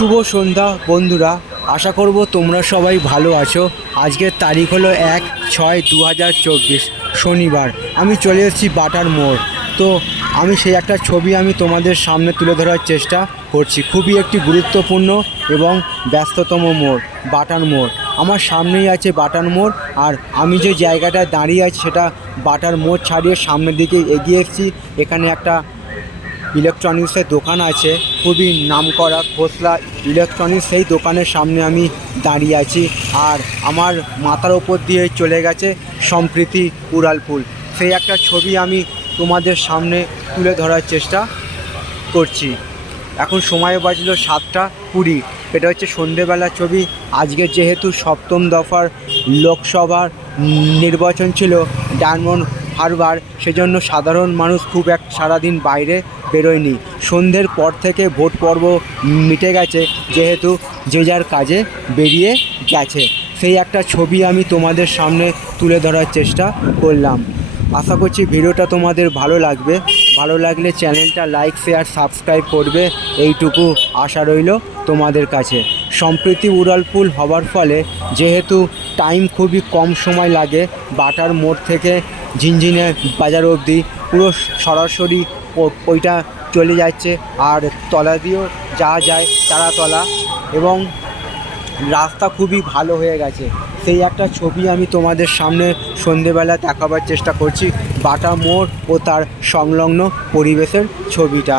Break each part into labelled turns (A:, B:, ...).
A: শুভ সন্ধ্যা, বন্ধুরা। আশা করব তোমরা সবাই ভালো আছো। আজকের তারিখ হলো এক ছয় দু হাজার চব্বিশ, শনিবার। আমি চলে এসেছি বাটার মোড়। তো আমি সেই একটা ছবি আমি তোমাদের সামনে তুলে ধরার চেষ্টা করছি। খুবই একটি গুরুত্বপূর্ণ এবং ব্যস্ততম মোড়, বাটার মোড়। আমার সামনেই আছে বাটার মোড় আর আমি যে জায়গাটায় দাঁড়িয়ে আছি সেটা বাটার মোড় ছাড়িয়ে সামনের দিকে এগিয়ে এসেছি। এখানে একটা ইলেকট্রনিক্সের দোকান আছে, খুবই নামকরা খোসলা ইলেকট্রনিক্স, সেই দোকানের সামনে আমি দাঁড়িয়ে আছি। আর আমার মাথার ওপর দিয়ে চলে গেছে সম্প্রীতি উড়ালপুল সেই একটা ছবি আমি তোমাদের সামনে তুলে ধরার চেষ্টা করছি। এখন সময় বাজলো সাতটা কুড়ি। এটা হচ্ছে সন্ধেবেলার ছবি। আজকে যেহেতু সপ্তম দফার লোকসভার নির্বাচন ছিল ডায়মন্ড হারবার, সেজন্য সাধারণ মানুষ খুব এক সারাদিন বাইরে বেরোয়নি। সন্ধ্যের পর থেকে ভোট পর্ব মিটে গেছে, যেহেতু যে যার কাজে বেরিয়ে গেছে। সেই একটা ছবি আমি তোমাদের সামনে তুলে ধরার চেষ্টা করলাম। আশা করছি ভিডিওটা তোমাদের ভালো লাগবে। ভালো লাগলে চ্যানেলটা লাইক শেয়ার সাবস্ক্রাইব করবে। এইটুকু আশা রইল তোমাদের কাছে। সম্প্রতি উড়ালপুল হওয়ার ফলে যেহেতু টাইম খুবই কম সময় লাগে, বাটার মোড় থেকে ঝিনঝিনে বাজার অবধি পুরো সরাসরি ওইটা চলে যাচ্ছে আর তলা দিয়েও যা যায় তারাতলা এবং রাস্তা খুবই ভালো হয়ে গেছে। সেই একটা ছবি আমি তোমাদের সামনে সন্ধেবেলা দেখাবার চেষ্টা করছি। বাটা মোড় ও তার সংলগ্ন পরিবেশের ছবিটা।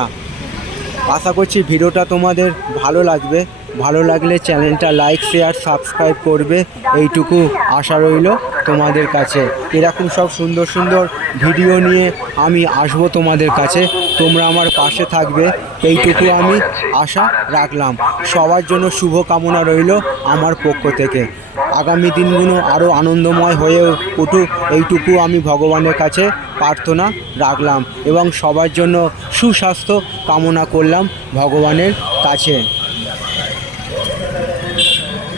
A: আশা করছি ভিডিওটা তোমাদের ভালো লাগবে। ভালো লাগলে চ্যানেলটা লাইক শেয়ার সাবস্ক্রাইব করবে। এইটুকু আশা রইল তোমাদের কাছে। এরকম সব সুন্দর সুন্দর ভিডিও নিয়ে আমি আসব তোমাদের কাছে। তোমরা আমার পাশে থাকবে। এইটুকু আমি আশা রাখলাম। সবার জন্য শুভ কামনা রইল আমার পক্ষ থেকে। আগামী দিনগুলো আরও আনন্দময় হয়ে উঠুক। এইটুকু আমি ভগবানের কাছে প্রার্থনা রাখলাম এবং সবার জন্য সুস্বাস্থ্য কামনা করলাম ভগবানের কাছে।